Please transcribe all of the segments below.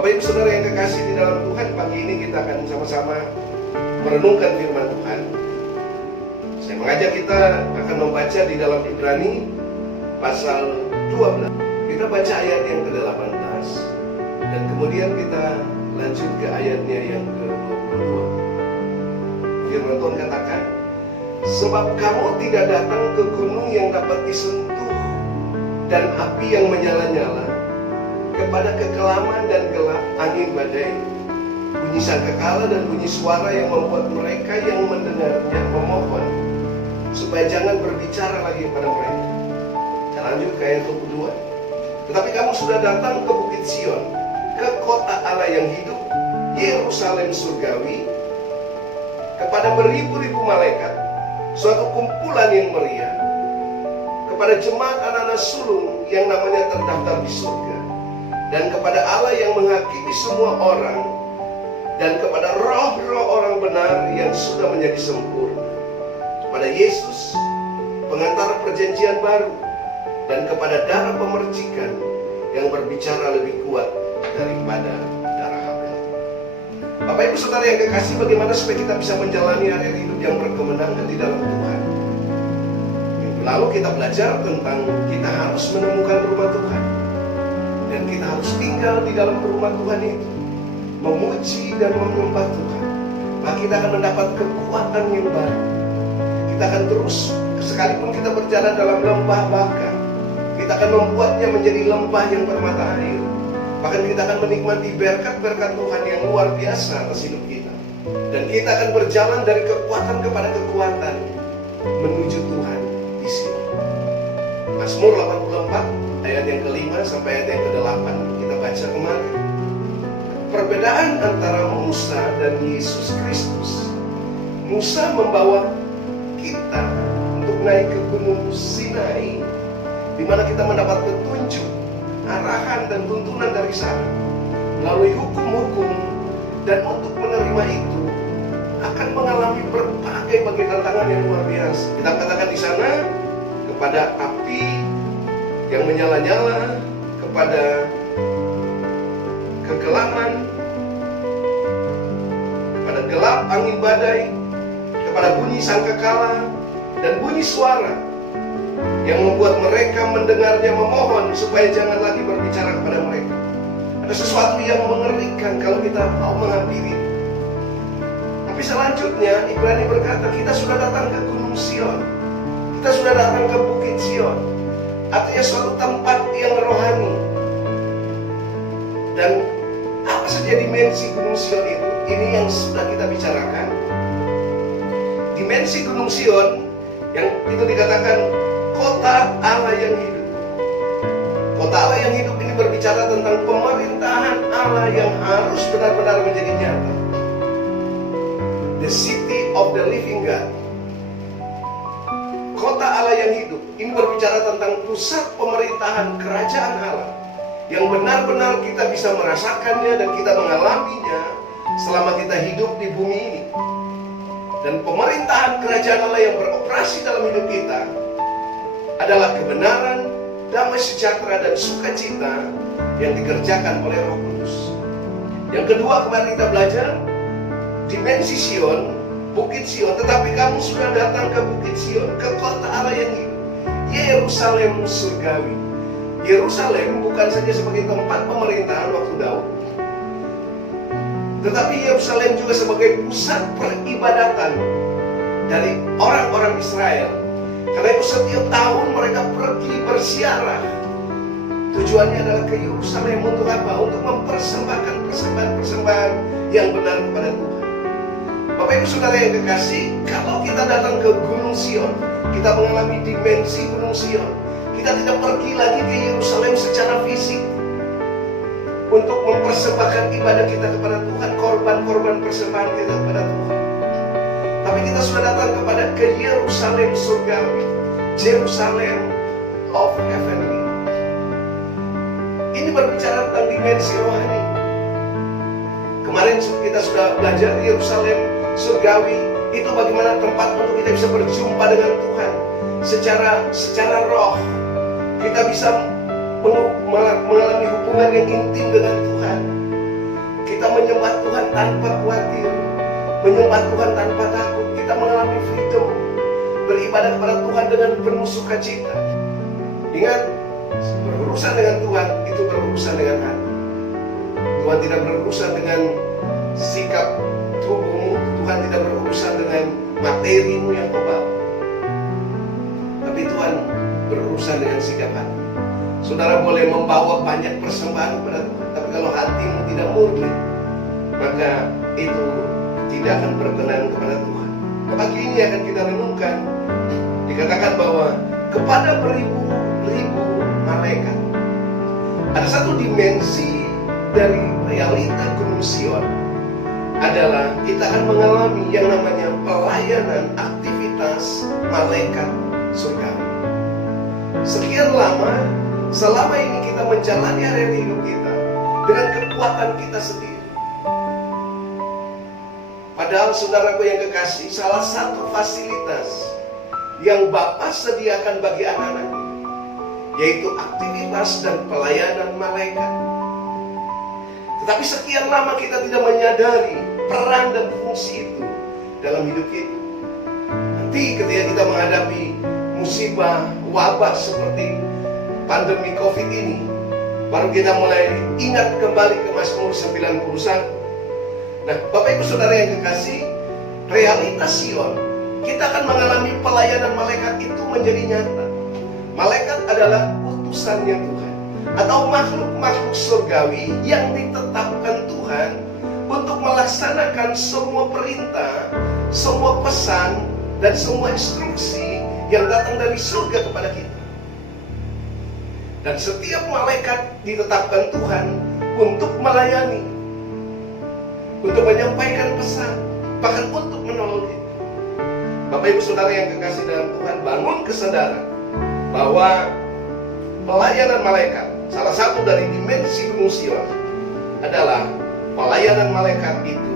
Bapak Ibu Saudara yang kekasih di dalam Tuhan, pagi ini kita akan sama-sama merenungkan firman Tuhan. Saya mengajak kita akan membaca di dalam Ibrani pasal 12. Kita baca ayat yang ke-18 dan kemudian kita lanjut ke ayatnya yang ke-22. Firman Tuhan katakan, sebab kamu tidak datang ke gunung yang dapat disentuh dan api yang menyala-nyala, kepada kekelaman dan gelap angin badai, bunyi sangkakala dan bunyi suara yang membuat mereka yang mendengarnya memohon supaya jangan berbicara lagi kepada mereka. Dan lanjut ke ayat 22. Tetapi kamu sudah datang ke Bukit Sion, ke kota Allah yang hidup, Yerusalem surgawi, kepada beribu-ribu malaikat, suatu kumpulan yang meriah, kepada jemaat anak-anak sulung yang namanya terdaftar di surga, dan kepada Allah yang menghakimi semua orang, dan kepada roh-roh orang benar yang sudah menjadi sempurna, kepada Yesus pengantara perjanjian baru, dan kepada darah pemercikan yang berbicara lebih kuat daripada darah Habel. Bapak Ibu Saudara yang kekasih, bagaimana supaya kita bisa menjalani hari hidup yang berkemenangan di dalam Tuhan? Minggu lalu kita belajar tentang kita harus menemukan rumah Tuhan, dan kita harus tinggal di dalam rumah Tuhan itu, memuji dan menyembah Tuhan. Maka kita akan mendapat kekuatan yang baru. Kita akan terus, sekalipun kita berjalan dalam lembah baka, kita akan membuatnya menjadi lembah yang bermata air. Bahkan kita akan menikmati berkat-berkat Tuhan yang luar biasa atas hidup kita. Dan kita akan berjalan dari kekuatan kepada kekuatan menuju Tuhan di sini. Mazmur 84 ayat yang ke-5 sampai ayat yang ke-8 kita baca kemarin. Perbedaan antara Musa dan Yesus Kristus. Musa membawa kita untuk naik ke Gunung Sinai, di mana kita mendapat petunjuk, arahan dan tuntunan dari sana melalui hukum-hukum, dan untuk menerima itu akan mengalami berbagai tantangan yang luar biasa. Kita katakan di sana kepada api yang menyala-nyala, kepada kegelapan, kepada gelap angin badai, kepada bunyi sangkakala dan bunyi suara yang membuat mereka mendengarnya memohon supaya jangan lagi berbicara kepada mereka. Ada sesuatu yang mengerikan kalau kita mau menghampiri. Tapi selanjutnya Ibrani berkata, kita sudah datang ke Gunung Sion, kita sudah datang ke Bukit Sion. Artinya suatu tempat yang rohani. Dan apa saja dimensi Gunung Sion itu? Ini yang sudah kita bicarakan. Dimensi Gunung Sion yang itu dikatakan kota Allah yang hidup. Kota Allah yang hidup ini berbicara tentang pemerintahan Allah yang harus benar-benar menjadi nyata. The city of the living God. Kota Allah yang hidup ini berbicara tentang pusat pemerintahan kerajaan Allah yang benar-benar kita bisa merasakannya dan kita mengalaminya selama kita hidup di bumi ini. Dan pemerintahan kerajaan Allah yang beroperasi dalam hidup kita adalah kebenaran, damai sejahtera dan sukacita yang dikerjakan oleh Roh Kudus. Yang kedua, kemarin kita belajar dimensi Sion, Bukit Sion. Tetapi kamu sudah datang ke Bukit Sion, ke kota Allah yang hidup, Yerusalem surgawi. Yerusalem bukan saja sebagai tempat pemerintahan waktu Daud, tetapi Yerusalem juga sebagai pusat peribadatan dari orang-orang Israel. Karena itu setiap tahun mereka pergi berziarah. Tujuannya adalah ke Yerusalem untuk apa? Untuk mempersembahkan persembahan-persembahan yang benar kepada Tuhan. Bapak Ibu Saudara yang kekasih, kalau kita datang ke Gunung Sion, kita mengalami dimensi Gunung Sion. Kita tidak pergi lagi ke Yerusalem secara fisik untuk mempersembahkan ibadah kita kepada Tuhan, korban-korban persembahan kita kepada Tuhan. Tapi kita sudah datang ke Yerusalem surgawi, Jerusalem of heavenly. Ini berbicara tentang dimensi rohani. Kemarin kita sudah belajar Yerusalem surgawi itu bagaimana tempat untuk kita bisa berjumpa dengan Tuhan secara roh. Kita bisa mengalami hubungan yang intim dengan Tuhan. kita menyembah Tuhan tanpa khawatir, menyembah Tuhan tanpa takut. Kita mengalami freedom, beribadah kepada Tuhan dengan penuh sukacita. Ingat, berurusan dengan Tuhan itu berurusan dengan hati. Tuhan tidak berurusan dengan sikap tubuhmu, Tuhan tidak berurusan dengan materimu yang kau bawa, tapi Tuhan berurusan dengan sikap hati. Saudara boleh membawa banyak persembahan kepada Tuhan, tapi kalau hatimu tidak murni, maka itu tidak akan berkenan kepada Tuhan. Pagi ini akan kita renungkan, dikatakan bahwa kepada beribu-ribu malaikat. Ada satu dimensi dari realita Gunung Sion, adalah kita akan mengalami yang namanya pelayanan aktivitas malaikat surgawi. Sekian lama, selama ini kita menjalani hari hidup kita dengan kekuatan kita sendiri. Padahal saudaraku yang kekasih, salah satu fasilitas yang Bapa sediakan bagi anak-anaknya, yaitu aktivitas dan pelayanan malaikat. Tetapi sekian lama kita tidak menyadari peran dan fungsi itu dalam hidup kita. Nanti ketika kita menghadapi musibah, wabah seperti pandemi COVID ini, baru kita mulai ingat kembali ke Mazmur 91. Nah, Bapak Ibu Saudara yang kekasih, realitas Sion, kita akan mengalami pelayanan malaikat itu menjadi nyata. Malaikat adalah utusannya Tuhan, atau makhluk-makhluk surgawi yang ditetapkan Tuhan untuk melaksanakan semua perintah, semua pesan, dan semua instruksi yang datang dari surga kepada kita. Dan setiap malaikat ditetapkan Tuhan untuk melayani, untuk menyampaikan pesan, bahkan untuk menolong kita. Bapak Ibu Saudara yang kekasih dalam Tuhan, bangun kesadaran bahwa pelayanan malaikat, salah satu dari dimensi Gunung Sion, adalah pelayanan malaikat itu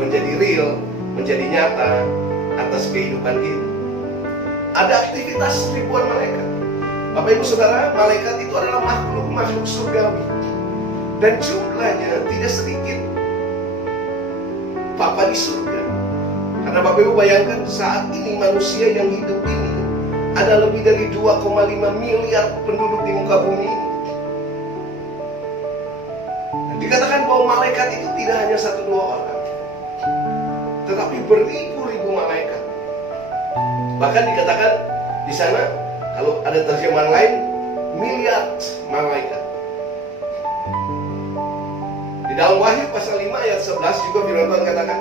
menjadi real, menjadi nyata atas kehidupan kita. Ada aktivitas ribuan malaikat. Bapak Ibu Saudara, malaikat itu adalah makhluk-makhluk surgawi, dan jumlahnya tidak sedikit. Bapa di surga. Karena Bapak Ibu bayangkan, saat ini manusia yang hidup ini ada lebih dari 2,5 miliar penduduk di muka bumi ini. Dan dikatakan bahwa malaikat itu tidak hanya 1-2 orang, tetapi beribu-ribu malaikat. Bahkan dikatakan di sana, kalau ada terjemahan lain, miliar malaikat. Di dalam Wahyu pasal 5 ayat 11 juga firman Tuhan katakan,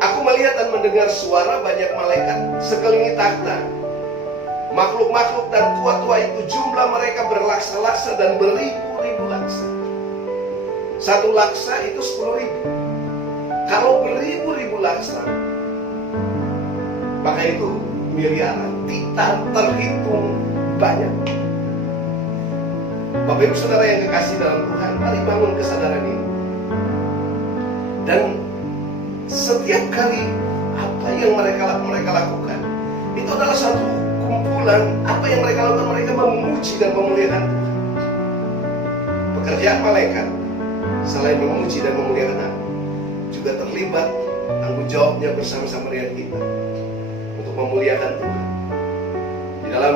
aku melihat dan mendengar suara banyak malaikat sekelilingi takhta. Makhluk-makhluk dan tua-tua itu jumlah mereka berlaksa-laksa dan beribu-ribu laksa. Satu laksa itu 10.000. Kalau beribu-ribu laksa, maka itu miliaran, tidak terhitung banyak. Bapak Ibu Saudara yang kekasih dalam Tuhan, mari bangun kesadaran ini. Dan setiap kali apa yang mereka lakukan, itu adalah satu kumpulan. Apa yang mereka lakukan, mereka memuji dan memuliakan Tuhan. Pekerjaan malaikat selain memuji dan memuliakan Tuhan, juga terlibat tanggung jawabnya bersama-sama dengan kita untuk memuliakan Tuhan. Di dalam,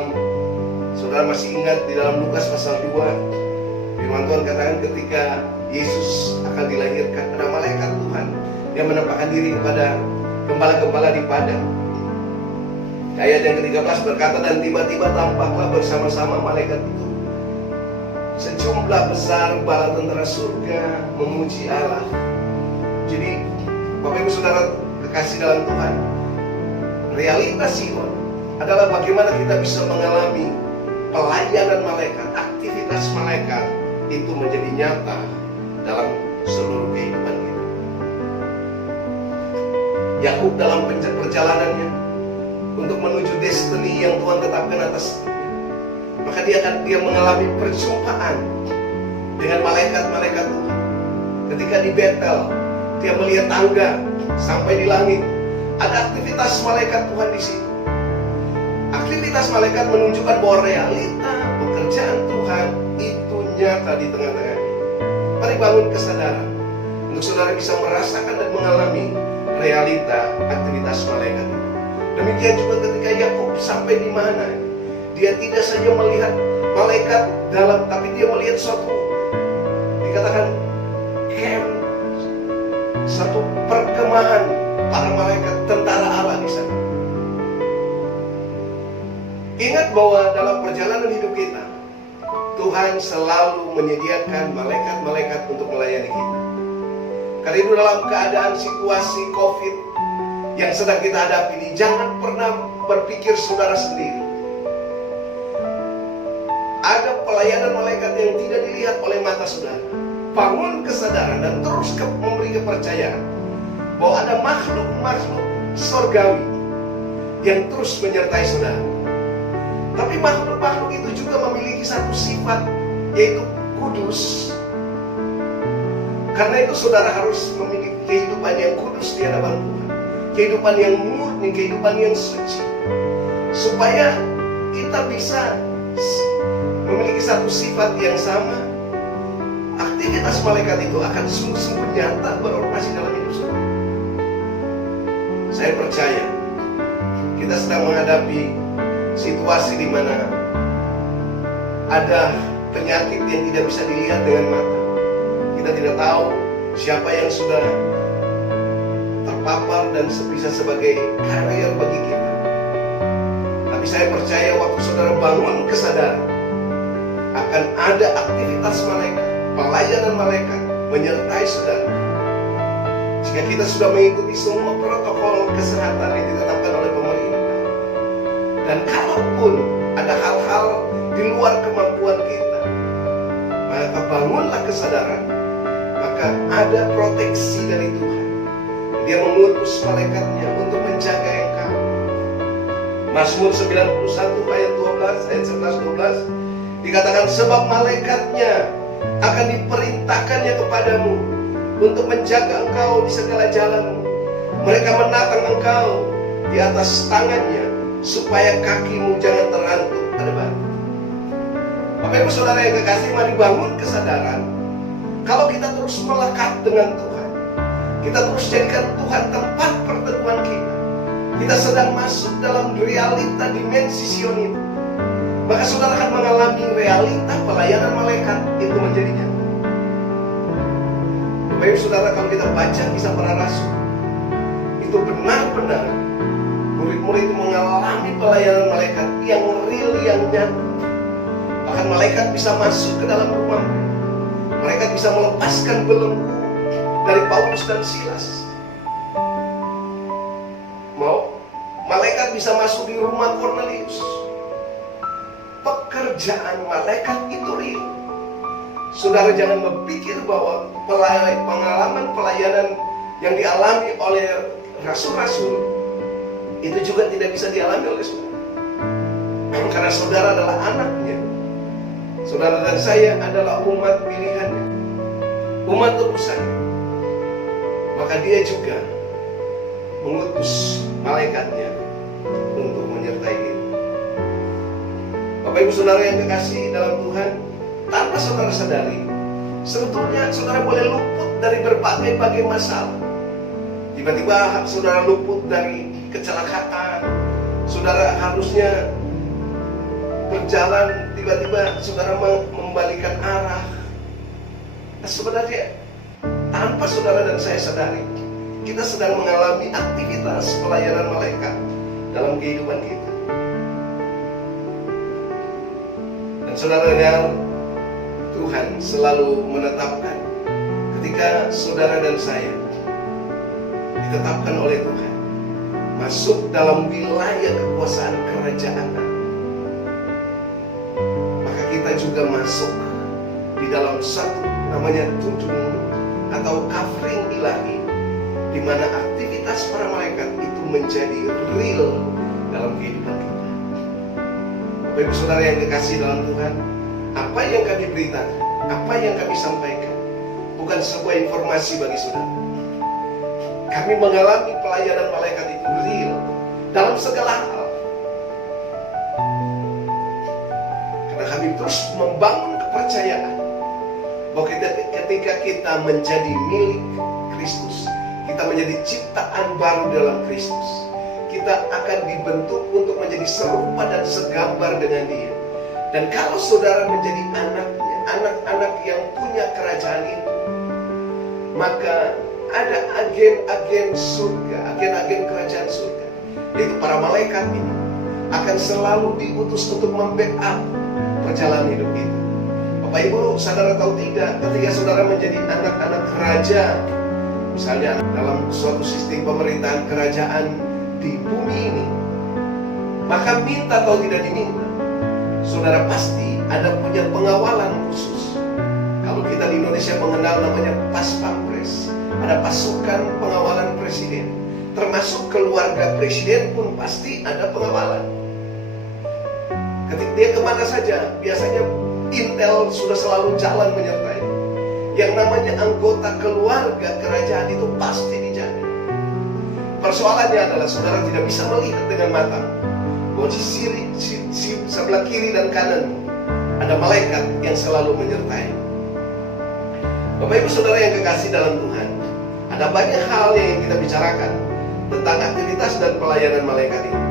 saudara masih ingat di dalam Lukas pasal 2, firman Tuhan katakan ketika Yesus akan dilahirkan, ada malaikat Tuhan yang menampakkan diri kepada gembala-gembala di padang. Ayat yang ke-13 berkata, dan tiba-tiba tampaklah bersama-sama malaikat itu sejumlah besar bala tentara surga memuji Allah. Jadi Bapak Ibu Saudara kekasih dalam Tuhan, realitas Sion adalah bagaimana kita bisa mengalami pelayanan malaikat, aktivitas malaikat itu menjadi nyata dalam seluruh kehidupan kita. Yakub dalam perjalanannya untuk menuju destiny yang Tuhan tetapkan atas, maka dia mengalami perjumpaan dengan malaikat-malaikat Tuhan. Ketika di Betel, dia melihat tangga sampai di langit. Ada aktivitas malaikat Tuhan di situ. Aktivitas malaikat menunjukkan bahwa realita pekerjaan Tuhan itu nyata di tengah-tengah. Mari bangun kesadaran. untuk saudara bisa merasakan dan mengalami realita aktivitas malaikat itu. Demikian juga ketika Yakub sampai di mana, dia tidak saja melihat malaikat dalam, tapi dia melihat suatu, dikatakan camp, satu perkemahan para malaikat tentara Allah di sana. Ingat bahwa dalam perjalanan hidup kita, Tuhan selalu menyediakan malaikat-malaikat untuk melayani kita. Karena itu dalam keadaan situasi COVID yang sedang kita hadapi ini, jangan pernah berpikir saudara sendiri. Ada pelayanan malaikat yang tidak dilihat oleh mata saudara. Bangun kesadaran dan terus memberi kepercayaan bahwa ada makhluk-makhluk surgawi yang terus menyertai saudara. Tapi makhluk-makhluk itu juga memiliki satu sifat, yaitu kudus. Karena itu saudara harus memiliki kehidupan yang kudus di hadapan Tuhan, kehidupan yang murni, kehidupan yang suci, supaya kita bisa memiliki satu sifat yang sama. Aktivitas malaikat itu akan sungguh-sungguh nyata beroperasi dalam hidup saudara. Saya percaya kita sedang menghadapi situasi di mana ada penyakit yang tidak bisa dilihat dengan mata. Kita tidak tahu siapa yang sudah terpapar dan bisa sebagai karier bagi kita. Tapi saya percaya waktu saudara bangun kesadaran, akan ada aktivitas malaikat, pelayanan malaikat menyertai saudara. Jika kita sudah mengikuti semua protokol kesehatan yang ditetapkan oleh pemerintah, dan kalaupun ada hal-hal di luar kemampuan kita, maka bangunlah kesadaran, maka ada proteksi dari Tuhan. Dia mengutus malaikatnya untuk menjaga engkau. Mazmur 91 ayat 12, ayat 11-12 dikatakan, sebab malaikatnya akan diperintahkannya kepadamu untuk menjaga engkau di segala jalanmu. Mereka menatang engkau di atas tangannya, supaya kakimu jangan terantuk pada batu. Bapak Ibu Saudara yang kekasih, mari bangun kesadaran. Kalau kita terus melekat dengan Tuhan, kita terus jadikan Tuhan tempat pertemuan kita, kita sedang masuk dalam realita dimensi Sion itu, maka saudara akan mengalami realita pelayanan malaikat itu menjadi nyata. Bapak Ibu Saudara, kalau kita baca kisah para rasul, itu benar-benar murid-murid itu mengalami pelayanan malaikat yang real, yang nyata. Bahkan malaikat bisa masuk ke dalam rumah mereka. Malaikat bisa melepaskan belenggu dari Paulus dan Silas. Malaikat bisa masuk di rumah Kornelius. Pekerjaan malaikat itu real. Saudara jangan berpikir bahwa pengalaman pelayanan yang dialami oleh rasul-rasul itu juga tidak bisa dialami oleh saudara. Karena saudara adalah anaknya. Saudara dan saya adalah umat pilihannya, umat tebusannya. Maka dia juga mengutus malaikatnya untuk menyertai kita. Bapak Ibu Saudara yang kekasih dalam Tuhan, tanpa saudara sadari, sebetulnya saudara boleh luput dari berbagai masalah. Tiba-tiba saudara luput dari kecelakaan, saudara harusnya berjalan, tiba-tiba saudara membalikan arah. Nah, sebenarnya tanpa saudara dan saya sadari, kita sedang mengalami aktivitas pelayanan malaikat dalam kehidupan kita. Dan saudara, Tuhan selalu menetapkan ketika saudara dan saya ditetapkan oleh Tuhan masuk dalam wilayah kekuasaan kerajaan, maka kita juga masuk di dalam satu namanya tudung atau covering ilahi, di mana aktivitas para malaikat itu menjadi real dalam kehidupan kita. Bapak Ibu Saudara yang dikasihi dalam Tuhan, apa yang kami beritakan, apa yang kami sampaikan bukan sebuah informasi bagi saudara. Kami mengalami pelayanan malaikat itu real dalam segala hal. Karena kami terus membangun kepercayaan bahwa ketika ketika kita menjadi milik Kristus, kita menjadi ciptaan baru dalam Kristus, kita akan dibentuk untuk menjadi serupa dan segambar dengan Dia. Dan kalau saudara menjadi anaknya, anak-anak yang punya kerajaan itu, maka ada agen-agen surga, agen-agen kerajaan surga, yaitu para malaikat ini akan selalu diutus untuk membackup perjalanan hidup kita. Bapak Ibu, saudara tahu tidak, ketika saudara menjadi anak-anak raja, misalnya dalam suatu sistem pemerintahan kerajaan di bumi ini, maka minta atau tidak diminta, saudara pasti ada punya pengawalan khusus. Kalau kita di Indonesia mengenal namanya Pas Pampres, ada pasukan pengawalan presiden, termasuk keluarga presiden pun pasti ada pengawalan. Ketika dia kemana saja, biasanya intel sudah selalu jalan menyertai. Yang namanya anggota keluarga kerajaan itu pasti dijaga. Persoalannya adalah saudara tidak bisa melihat dengan mata bahwa di sebelah kiri dan kanan ada malaikat yang selalu menyertai. Bapak Ibu saudara yang kekasih dalam Tuhan, ada banyak hal yang kita bicarakan tentang aktivitas dan pelayanan malaikat ini.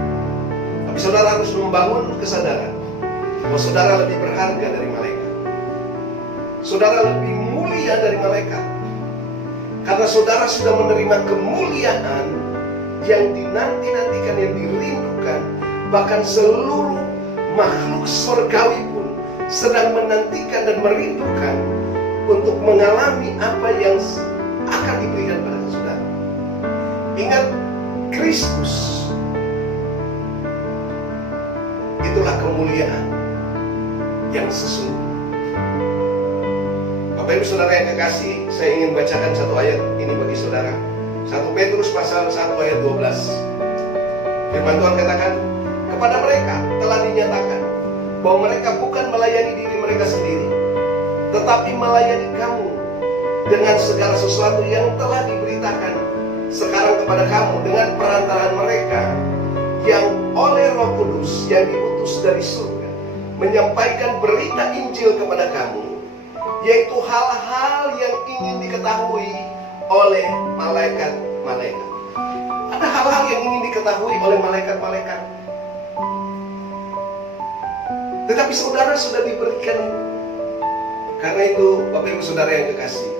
Tapi saudara harus membangun kesadaran bahwa saudara lebih berharga dari malaikat. Saudara lebih mulia dari malaikat. Karena saudara sudah menerima kemuliaan yang dinanti-nantikan, yang dirindukan. Bahkan seluruh makhluk surgawi pun sedang menantikan dan merindukan untuk mengalami apa yang akan diberikan pada saudara. Ingat, Kristus itulah kemuliaan yang sesungguhnya. Bapak Ibu saudara yang kekasih, saya ingin bacakan satu ayat ini bagi saudara. 1 Petrus pasal 1 ayat 12. Firman Tuhan katakan, kepada mereka telah dinyatakan bahwa mereka bukan melayani diri mereka sendiri, tetapi melayani kamu dengan segala sesuatu yang telah diberitakan sekarang kepada kamu dengan perantaraan mereka yang oleh Roh Kudus yang diutus dari surga menyampaikan berita Injil kepada kamu, yaitu hal-hal yang ingin diketahui oleh malaikat-malaikat. Ada hal-hal yang ingin diketahui oleh malaikat-malaikat, tetapi saudara sudah diberikan itu. Karena itu Bapak Ibu saudara yang kekasih,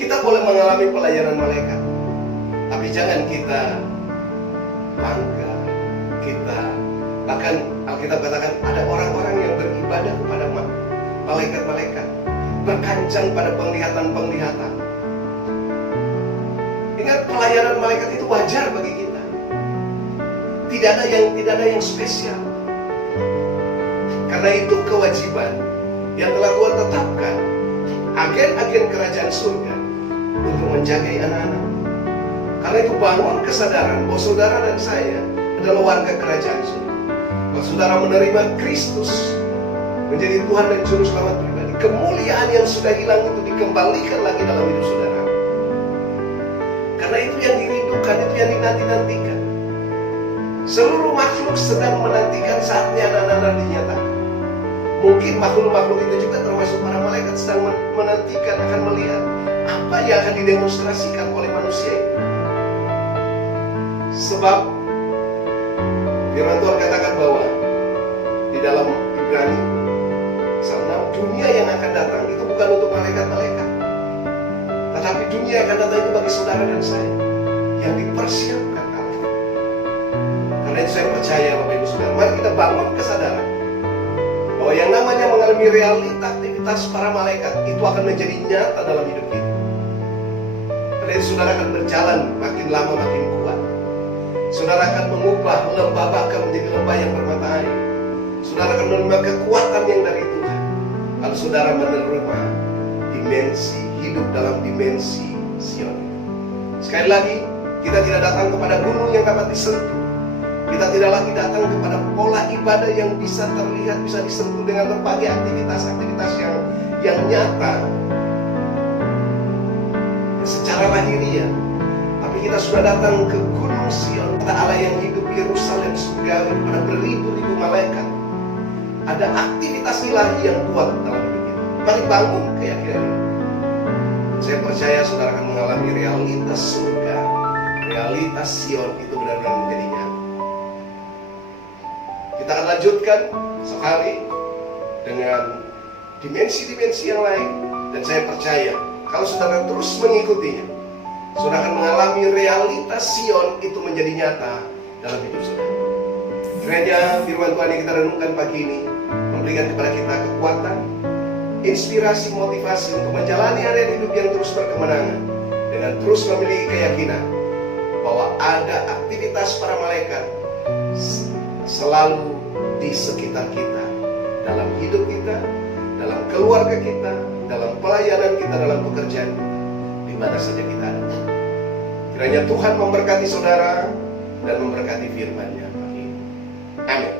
kita boleh mengalami pelayanan malaikat, tapi jangan kita bangga. Kita bahkan Alkitab katakan ada orang-orang yang beribadah kepada malaikat-malaikat, berkancang pada penglihatan-penglihatan. Ingat, pelayanan malaikat itu wajar bagi kita. Tidak ada yang spesial. Karena itu kewajiban yang telah Tuhan tetapkan agen-agen kerajaan surga untuk menjaga anak-anak. Karena itu bangun kesadaran bahwa saudara dan saya adalah warga kerajaan surga. Kalau saudara menerima Kristus menjadi Tuhan dan Juru Selamat pribadi, kemuliaan yang sudah hilang itu dikembalikan lagi dalam hidup saudara. Karena itu yang dirindukan, itu yang dinanti-nantikan. Seluruh makhluk sedang menantikan saatnya anak-anak dinyatakan. Mungkin makhluk-makhluk itu juga termasuk para malaikat sedang menantikan akan melihat apa yang akan didemonstrasikan oleh manusia itu. Sebab firman Tuhan katakan bahwa di dalam Ibrani pasal 6, dunia yang akan datang itu bukan untuk malaikat-malaikat, tetapi dunia yang akan datang itu bagi saudara dan saya yang dipersiapkan Allah. Karena itu saya percaya Bapak Ibu saudara, mari kita bangun kesadaran bahwa yang namanya mengalami realita aktivitas para malaikat itu akan menjadi nyata dalam hidup kita. Karena itu saudara akan berjalan makin lama makin kuat. Saudara akan mengubah lembah baka menjadi lembah yang bermata air. Saudara akan menerima kekuatan yang dari Tuhan. Kalau saudara menerima dimensi hidup dalam dimensi Sion. Sekali lagi, kita tidak datang kepada gunung yang dapat disentuh. Kita tidak lagi datang kepada pola ibadah yang bisa terlihat, bisa disentuh dengan berbagai aktivitas-aktivitas yang nyata secara lahiriah. Tapi kita sudah datang ke Gunung Sion, kata Allah yang hidup di Yerusalem surgawi pada beribu-ribu malaikat. Ada aktivitas ilahi yang kuat dalam hidup kita. Mari bangun keyakinan ini. Saya percaya saudara akan mengalami realitas surga, realitas Sion itu benar-benar menjadi nyata. Kita akan lanjutkan sekali dengan dimensi-dimensi yang lain. Dan saya percaya kalau saudara terus mengikutinya, saudara akan mengalami realitas Sion itu menjadi nyata dalam hidup saudara. Kiranya firman Tuhan yang kita renungkan pagi ini memberikan kepada kita kekuatan, inspirasi, motivasi untuk menjalani hari hidup yang terus berkemenangan, dengan terus memiliki keyakinan bahwa ada aktivitas para malaikat selalu di sekitar kita, dalam hidup kita, dalam keluarga kita, dalam pelayanan kita, dalam pekerjaan kita, di mana saja kita ada. Kiranya Tuhan memberkati saudara dan memberkati firman-Nya pagi ini. Amin.